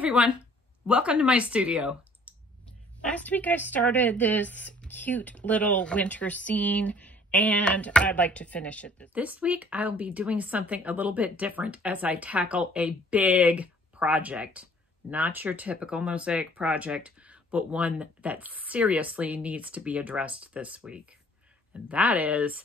everyone, welcome to my studio. Last week I started this cute little winter scene and I'd like to finish it. This week I'll be doing something a little bit different as I tackle a big project. Not your typical mosaic project, but one that seriously needs to be addressed this week. And that is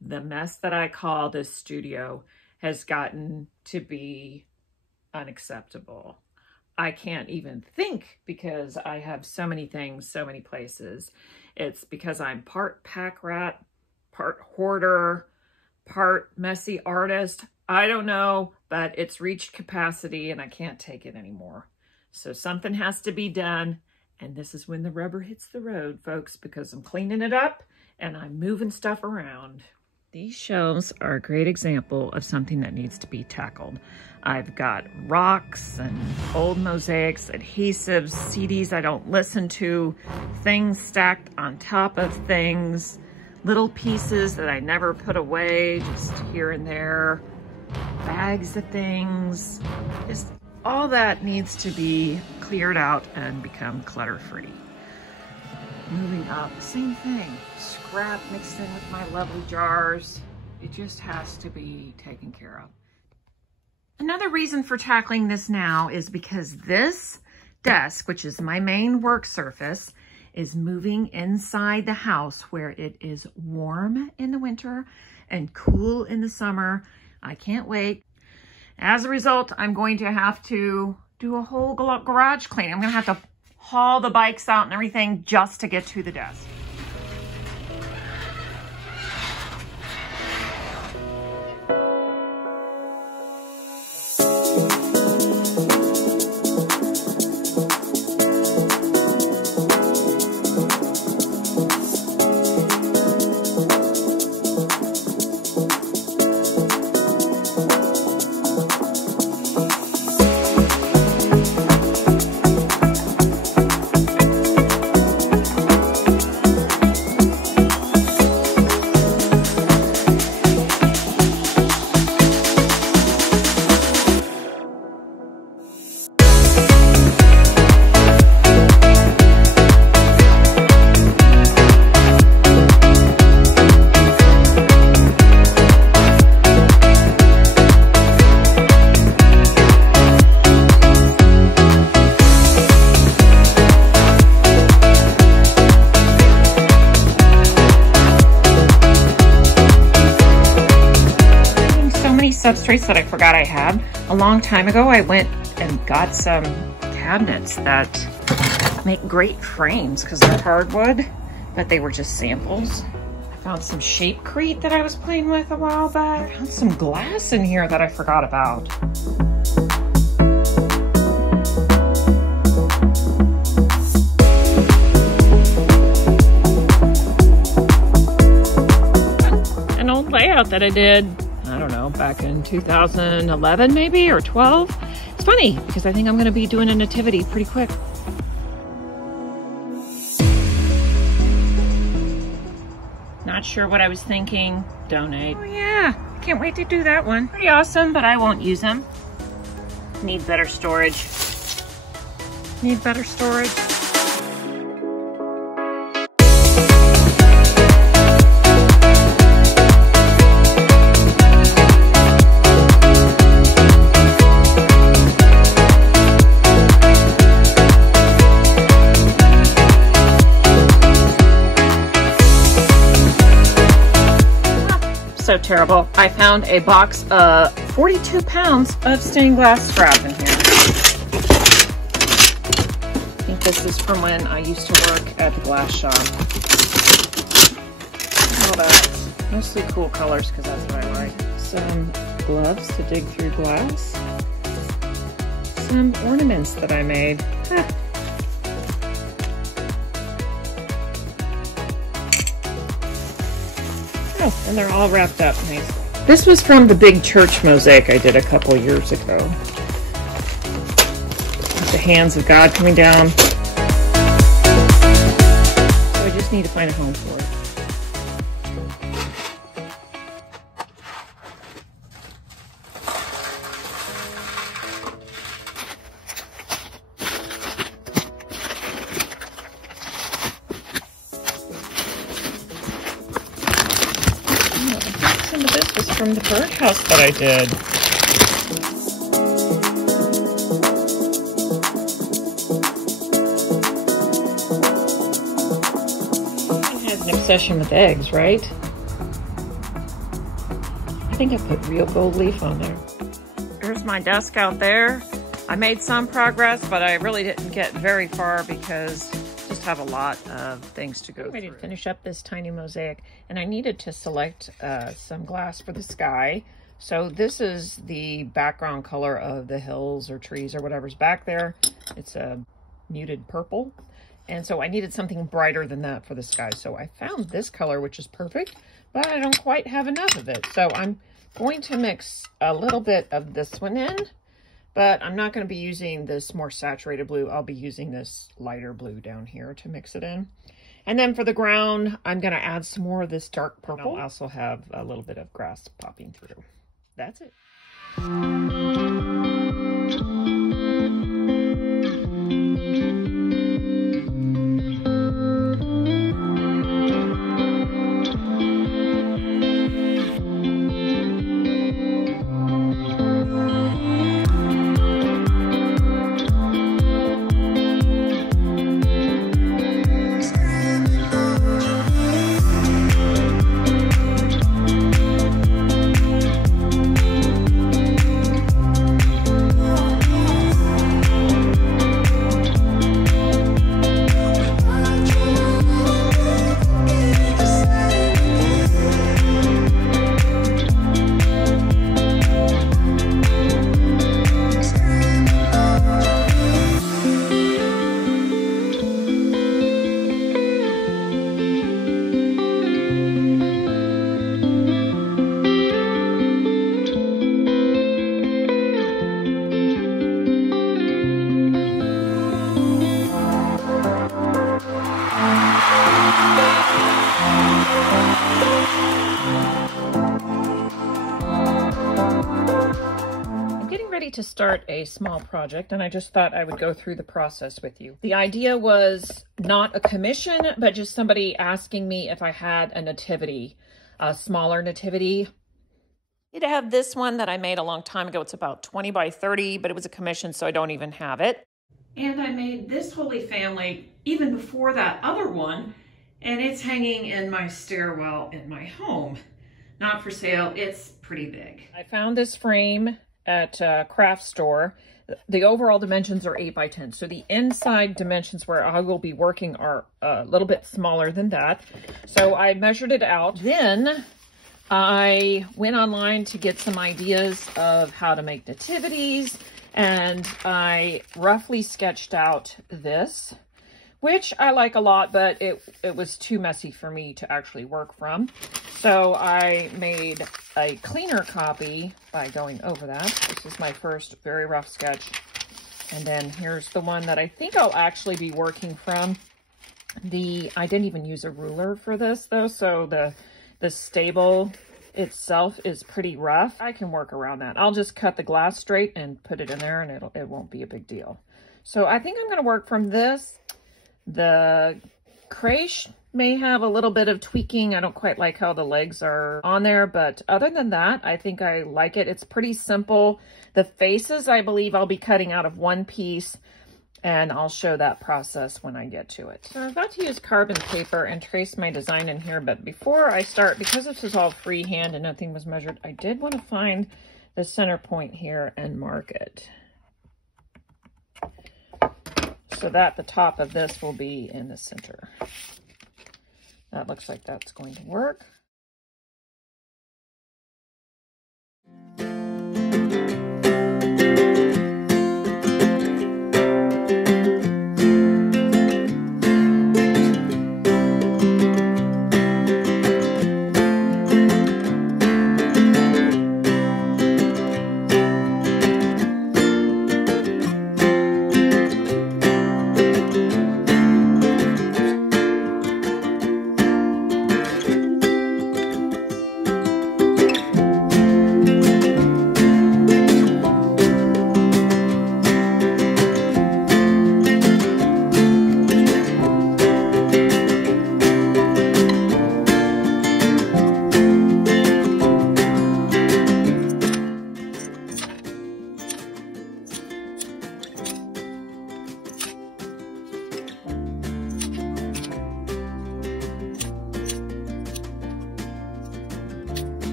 the mess that I call this studio has gotten to be unacceptable. I can't even think because I have so many things, so many places. It's because I'm part pack rat, part hoarder, part messy artist. I don't know, but it's reached capacity and I can't take it anymore. So something has to be done. And this is when the rubber hits the road, folks, because I'm cleaning it up and I'm moving stuff around. These shelves are a great example of something that needs to be tackled. I've got rocks and old mosaics, adhesives, CDs I don't listen to, things stacked on top of things, little pieces that I never put away, just here and there, bags of things. Just all that needs to be cleared out and become clutter-free. Moving up, same thing. Scrap mixed in with my lovely jars. It just has to be taken care of. Another reason for tackling this now is because this desk, which is my main work surface, is moving inside the house where it is warm in the winter and cool in the summer. I can't wait. As a result, I'm going to have to do a whole garage cleaning. I'm going to have to haul the bikes out and everything just to get to the desk. Substrates that I forgot I had. A long time ago, I went and got some cabinets that make great frames because they're hardwood, but they were just samples. I found some Shapecrete that I was playing with a while back. I found some glass in here that I forgot about. An old layout that I did, I don't know, back in 2011 maybe, or 12. It's funny because I think I'm gonna be doing a nativity pretty quick. Not sure what I was thinking. Donate. Oh yeah, can't wait to do that one. Pretty awesome, but I won't use them. Need better storage. Need better storage. So terrible. I found a box of 42 pounds of stained glass scrap in here. I think this is from when I used to work at the glass shop. All that. Mostly cool colors because that's what I like. Some gloves to dig through glass. Some ornaments that I made. Oh, and they're all wrapped up nicely. This was from the big church mosaic I did a couple years ago. With the hands of God coming down. So I just need to find a home for it. from the birdhouse that I did. It has an obsession with eggs, right? I think I put real gold leaf on there. Here's my desk out there. I made some progress, but I really didn't get very far because I just have a lot of things to go through. I'm ready to finish up this tiny mosaic, and I needed to select some glass for the sky. So this is the background color of the hills or trees or whatever's back there. It's a muted purple. And so I needed something brighter than that for the sky. So I found this color, which is perfect, but I don't quite have enough of it. So I'm going to mix a little bit of this one in. But I'm not going to be using this more saturated blue. I'll be using this lighter blue down here to mix it in. And then for the ground, I'm going to add some more of this dark purple. I'll also have a little bit of grass popping through. That's it. To start a small project, and I just thought I would go through the process with you. The idea was not a commission, but just somebody asking me if I had a nativity, a smaller nativity. I have this one that I made a long time ago. It's about 20 by 30, but it was a commission, so I don't even have it. And I made this Holy Family even before that other one, and it's hanging in my stairwell in my home. Not for sale. It's pretty big. I found this frame at a craft store. The overall dimensions are 8 by 10. So the inside dimensions where I will be working are a little bit smaller than that. So I measured it out. Then I went online to get some ideas of how to make nativities, and I roughly sketched out this, which I like a lot, but it was too messy for me to actually work from. So I made a cleaner copy by going over that. This is my first very rough sketch. And then here's the one that I think I'll actually be working from. I didn't even use a ruler for this though, so the stable itself is pretty rough. I can work around that. I'll just cut the glass straight and put it in there, and it won't be a big deal. So I think I'm going to work from this. The creche may have a little bit of tweaking. I don't quite like how the legs are on there, but other than that, I think I like it. It's pretty simple. The faces, I believe I'll be cutting out of one piece, and I'll show that process when I get to it. So I'm about to use carbon paper and trace my design in here, but before I start, because this is all freehand and nothing was measured, I did want to find the center point here and mark it, so that the top of this will be in the center. That looks like that's going to work.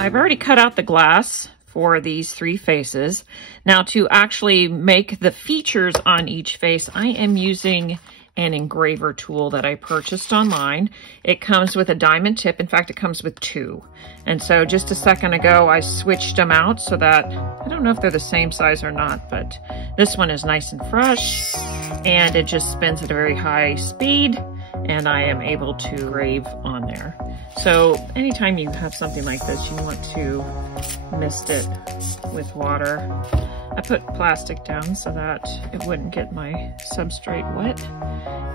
I've already cut out the glass for these 3 faces. Now to actually make the features on each face, I am using an engraver tool that I purchased online. It comes with a diamond tip. In fact, it comes with 2. And so just a second ago, I switched them out so that, I don't know if they're the same size or not, but this one is nice and fresh and it just spins at a very high speed and I am able to engrave on there. So anytime you have something like this, you want to mist it with water. I put plastic down so that it wouldn't get my substrate wet.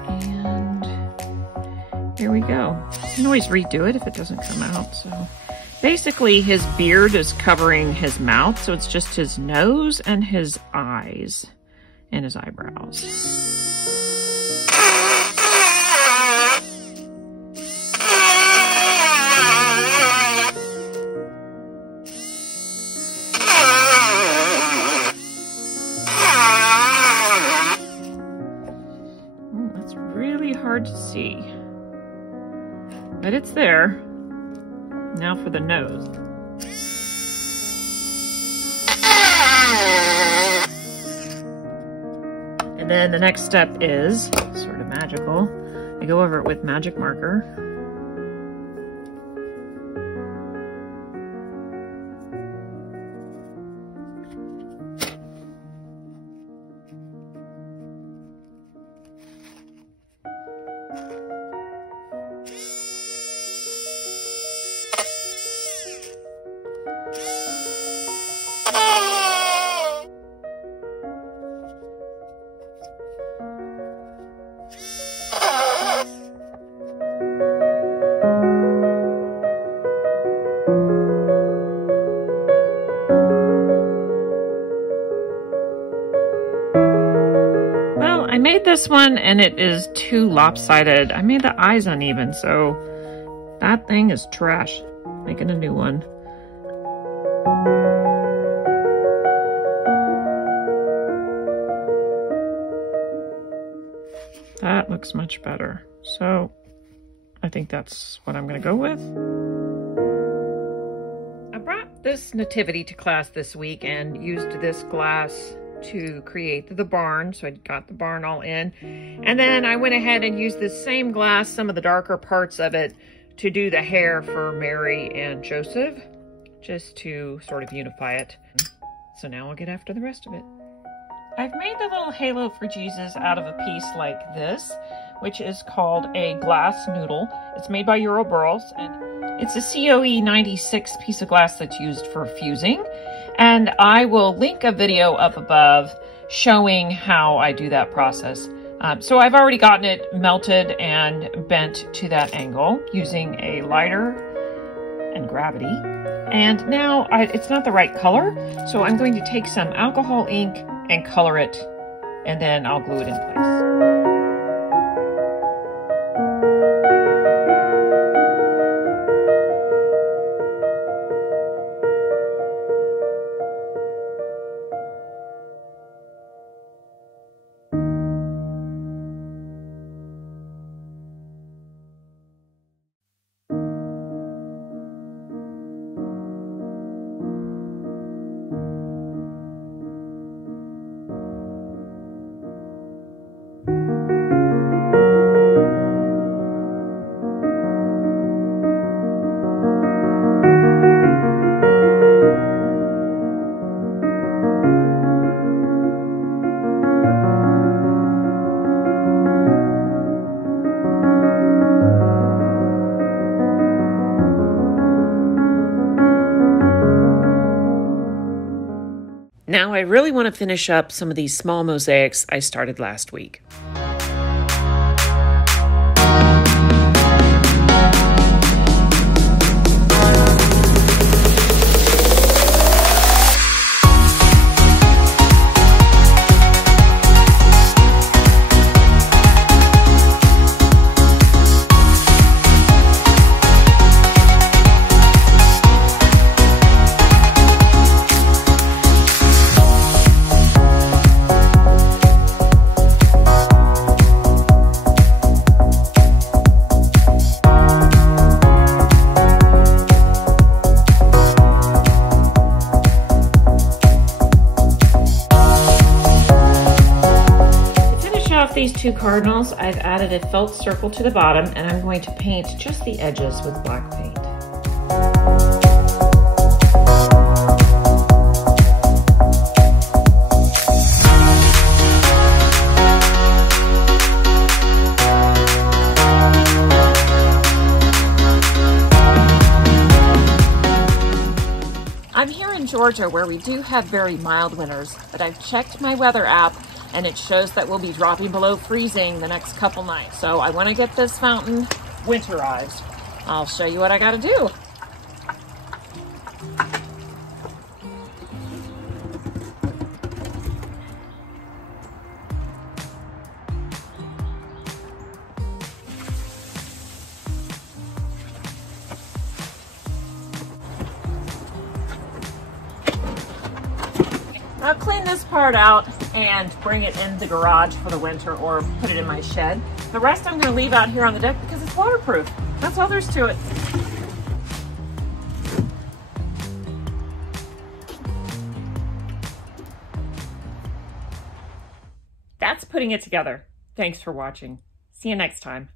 And here we go. You can always redo it if it doesn't come out. So basically his beard is covering his mouth, so it's just his nose and his eyes and his eyebrows. Hard to see, but it's there. Now for the nose. And then the next step is sort of magical. I go over it with magic marker. I made this one and it is too lopsided. I made the eyes uneven, so that thing is trash. Making a new one. That looks much better. So I think that's what I'm gonna go with. I brought this Nativity to class this week and used this glass to create the barn. So I got the barn all in. And then I went ahead and used this same glass, some of the darker parts of it, to do the hair for Mary and Joseph, just to sort of unify it. So now I'll get after the rest of it. I've made the little halo for Jesus out of a piece like this, which is called a glass noodle. It's made by Euroburls, and it's a COE 96 piece of glass that's used for fusing. And I will link a video up above showing how I do that process. So I've already gotten it melted and bent to that angle using a lighter and gravity. And now it's not the right color, so I'm going to take some alcohol ink and color it, and then I'll glue it in place. Now I really want to finish up some of these small mosaics I started last week. two cardinals, I've added a felt circle to the bottom, and I'm going to paint just the edges with black paint. I'm here in Georgia where we do have very mild winters, but I've checked my weather app and it shows that we'll be dropping below freezing the next couple nights. So I want to get this fountain winterized. I'll show you what I got to do. I'll clean this part out and bring it in the garage for the winter or put it in my shed. The rest I'm going to leave out here on the deck because it's waterproof. That's all there's to it. That's putting it together. Thanks for watching. See you next time.